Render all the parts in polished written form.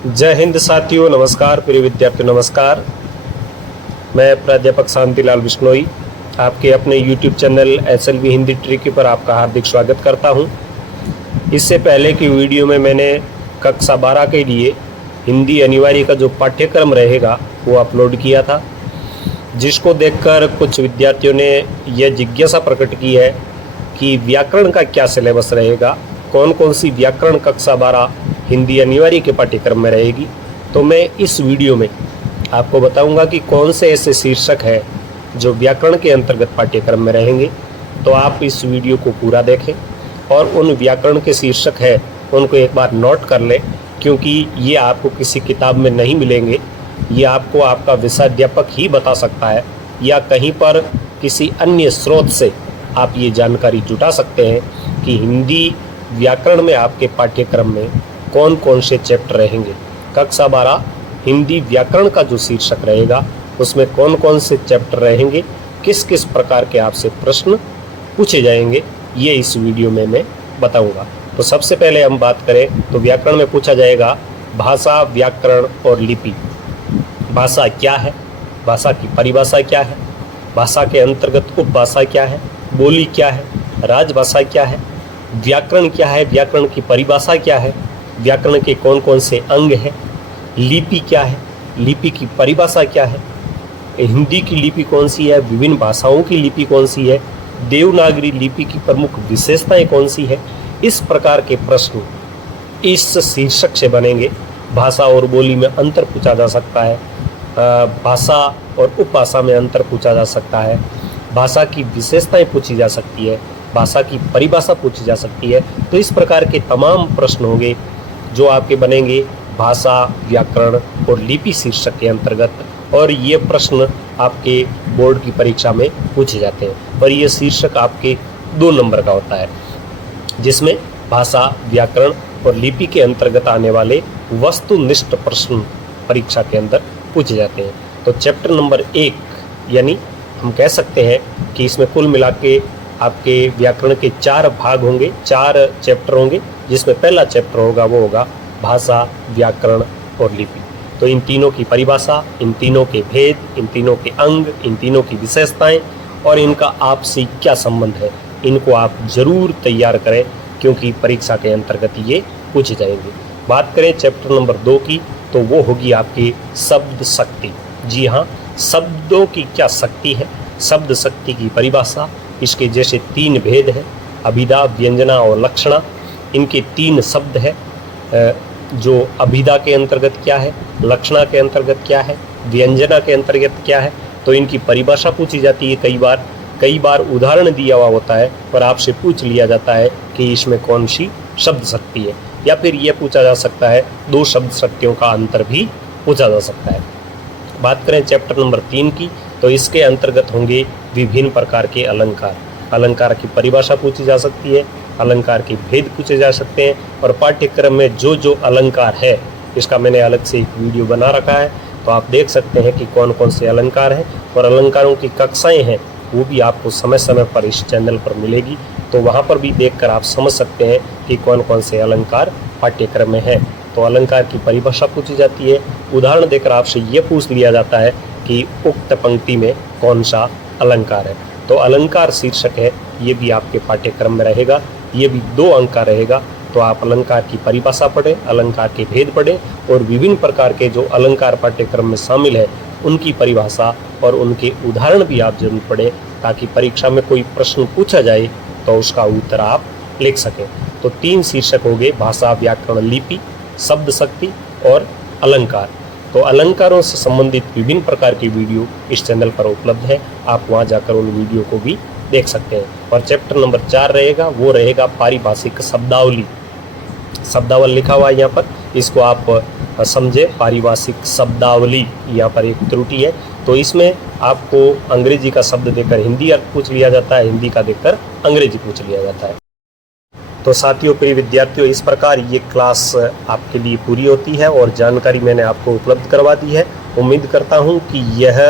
जय हिंद साथियों, नमस्कार। प्रिय विद्यार्थियों नमस्कार। मैं प्राध्यापक शांतिलाल बिश्नोई आपके अपने YouTube channel SLV Hindi tricky पर आपका हार्दिक स्वागत करता हूं। इससे पहले की वीडियो में मैंने कक्षा 12 के लिए हिंदी अनिवार्य का जो पाठ्यक्रम रहेगा वो अपलोड किया था, जिसको देखकर कुछ विद्यार्थियों ने यह जिज्ञासा प्रकट की है कि व्याकरण का क्या सिलेबस रहेगा, कौन कौन सी व्याकरण कक्षा 12 हिंदी अनिवार्य के पाठ्यक्रम में रहेगी। तो मैं इस वीडियो में आपको बताऊंगा कि कौन से ऐसे शीर्षक है जो व्याकरण के अंतर्गत पाठ्यक्रम में रहेंगे। तो आप इस वीडियो को पूरा देखें और उन व्याकरण के शीर्षक है उनको एक बार नोट कर लें, क्योंकि ये आपको किसी किताब में नहीं मिलेंगे। ये आपको आपका विषयाध्यापक ही बता सकता है या कहीं पर किसी अन्य स्रोत से आप ये जानकारी जुटा सकते हैं कि हिंदी व्याकरण में आपके पाठ्यक्रम में कौन कौन से चैप्टर रहेंगे। कक्षा 12 हिंदी व्याकरण का जो शीर्षक रहेगा उसमें कौन कौन से चैप्टर रहेंगे, किस किस प्रकार के आपसे प्रश्न पूछे जाएंगे, ये इस वीडियो में मैं बताऊंगा। तो सबसे पहले हम बात करें तो व्याकरण में पूछा जाएगा भाषा, व्याकरण और लिपि। भाषा क्या है, भाषा की परिभाषा क्या है, भाषा के अंतर्गत उपभाषा क्या है, बोली क्या है, राजभाषा क्या है, व्याकरण क्या है, व्याकरण की परिभाषा क्या है, व्याकरण के कौन कौन से अंग हैं, लिपि क्या है, लिपि की परिभाषा क्या है, हिंदी की लिपि कौन सी है, विभिन्न भाषाओं की लिपि कौन सी है, देवनागरी लिपि की प्रमुख विशेषताएं कौन सी है। इस प्रकार के प्रश्न इस शीर्षक से बनेंगे। भाषा और बोली में अंतर पूछा जा सकता है, भाषा और उपभाषा में अंतर पूछा जा सकता है, भाषा की विशेषताएं पूछी जा सकती है, भाषा की परिभाषा पूछी जा सकती है। तो इस प्रकार के तमाम प्रश्न होंगे जो आपके बनेंगे भाषा, व्याकरण और लिपि शीर्षक के अंतर्गत, और ये प्रश्न आपके बोर्ड की परीक्षा में पूछे जाते हैं। और ये शीर्षक आपके 2 नंबर का होता है, जिसमें भाषा, व्याकरण और लिपि के अंतर्गत आने वाले वस्तुनिष्ठ प्रश्न परीक्षा के अंदर पूछे जाते हैं। तो चैप्टर नंबर 1 यानी हम कह सकते हैं कि इसमें कुल मिला के आपके व्याकरण के 4 भाग होंगे, 4 चैप्टर होंगे, जिसमें पहला चैप्टर होगा वो होगा भाषा, व्याकरण और लिपि। तो इन तीनों की परिभाषा, इन तीनों के भेद, इन तीनों के अंग, इन तीनों की विशेषताएं और इनका आपसी क्या संबंध है, इनको आप जरूर तैयार करें, क्योंकि परीक्षा के अंतर्गत ये पूछे जाएंगे। बात करें चैप्टर नंबर 2 की, तो वो होगी आपकी शब्द शक्ति। जी हाँ, शब्दों की क्या शक्ति है, शब्द शक्ति की परिभाषा, इसके जैसे 3 भेद हैं, अभिधा, व्यंजना और लक्षणा। इनके 3 शब्द है, जो अभिधा के अंतर्गत क्या है, लक्षणा के अंतर्गत क्या है, व्यंजना के अंतर्गत क्या है। तो इनकी परिभाषा पूछी जाती है। कई बार उदाहरण दिया हुआ होता है पर आपसे पूछ लिया जाता है कि इसमें कौन सी शब्द शक्ति है, या फिर यह पूछा जा सकता है 2 शब्द शक्तियों का अंतर भी पूछा जा सकता है। बात करें चैप्टर नंबर 3 की, तो इसके अंतर्गत होंगे विभिन्न प्रकार के अलंकार। अलंकार की परिभाषा पूछी जा सकती है, अलंकार के भेद पूछे जा सकते हैं, और पाठ्यक्रम में जो जो अलंकार है इसका मैंने अलग से एक वीडियो बना रखा है, तो आप देख सकते हैं कि कौन कौन से अलंकार हैं, और अलंकारों की कक्षाएं हैं वो भी आपको समय समय पर इस चैनल पर मिलेगी। तो वहाँ पर भी देखकर आप समझ सकते हैं कि कौन कौन से अलंकार पाठ्यक्रम में है। तो अलंकार की परिभाषा पूछी जाती है, उदाहरण देकर आपसे ये पूछ लिया जाता है कि उक्त पंक्ति में कौन सा अलंकार है। तो अलंकार शीर्षक है, ये भी आपके पाठ्यक्रम में रहेगा, ये भी 2 अंक का रहेगा। तो आप अलंकार की परिभाषा पढ़ें, अलंकार के भेद पढ़ें, और विभिन्न प्रकार के जो अलंकार पाठ्यक्रम में शामिल है उनकी परिभाषा और उनके उदाहरण भी आप जरूर पढ़ें, ताकि परीक्षा में कोई प्रश्न पूछा जाए तो उसका उत्तर आप लिख सकें। तो 3 शीर्षक हो गए, भाषा, व्याकरण, लिपि, शब्द शक्ति और अलंकार। तो अलंकारों से संबंधित विभिन्न प्रकार की वीडियो इस चैनल पर उपलब्ध है, आप वहां जाकर उन वीडियो को भी देख सकते हैं। और चैप्टर नंबर 4 रहेगा, वो रहेगा पारिभाषिक शब्दावली। शब्दावली लिखा हुआ है यहाँ पर, इसको आप समझे, पारिभाषिक शब्दावली। यहाँ पर एक त्रुटि है, तो इसमें आपको अंग्रेजी का शब्द देकर हिंदी अर्थ पूछ लिया जाता है, हिंदी का देकर अंग्रेजी पूछ लिया जाता है। तो साथियों, प्रिय विद्यार्थियों, इस प्रकार ये क्लास आपके लिए पूरी होती है और जानकारी मैंने आपको उपलब्ध करवा दी है। उम्मीद करता हूँ कि यह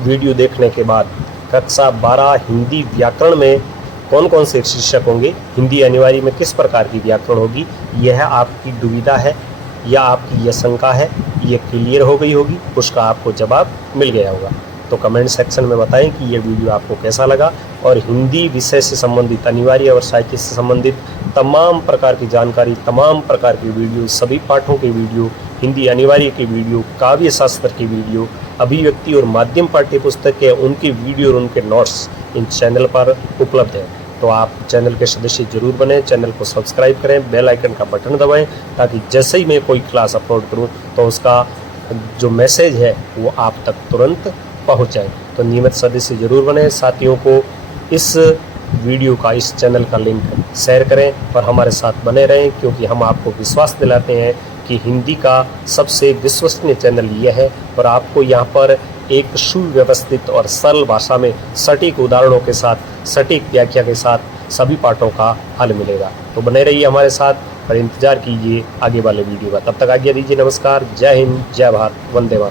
वीडियो देखने के बाद कक्षा 12 हिंदी व्याकरण में कौन कौन से शीर्षक होंगे, हिंदी अनिवार्य में किस प्रकार की व्याकरण होगी, यह आपकी दुविधा है या आपकी यह शंका है ये क्लियर हो गई होगी, उसका आपको जवाब मिल गया होगा। तो कमेंट सेक्शन में बताएं कि ये वीडियो आपको कैसा लगा और हिंदी विषय से संबंधित, अनिवार्य और साहित्य से संबंधित तमाम प्रकार की जानकारी, तमाम प्रकार की वीडियो, सभी पाठों के वीडियो, हिंदी अनिवार्य की वीडियो, काव्य शास्त्र की वीडियो, अभिव्यक्ति और माध्यम पाठ्य पुस्तक के उनके वीडियो और उनके नोट्स इन चैनल पर उपलब्ध है। तो आप चैनल के सदस्य जरूर बने, चैनल को सब्सक्राइब करें, बेल आइकन का बटन दबाएं, ताकि जैसे ही मैं कोई क्लास अपलोड करूं तो उसका जो मैसेज है वो आप तक तुरंत पहुंच जाए। तो नियमित सदस्य जरूर बने। साथियों को इस वीडियो का, इस चैनल का लिंक शेयर करें और हमारे साथ बने रहें, क्योंकि हम आपको विश्वास दिलाते हैं कि हिंदी का सबसे विश्वसनीय चैनल यह है और आपको यहाँ पर एक सुव्यवस्थित और सरल भाषा में सटीक उदाहरणों के साथ, सटीक व्याख्या के साथ सभी पाठों का हल मिलेगा। तो बने रहिए हमारे साथ और इंतजार कीजिए आगे वाले वीडियो का। तब तक आज्ञा दीजिए। नमस्कार, जय हिंद, जय भारत, वंदे मातरम।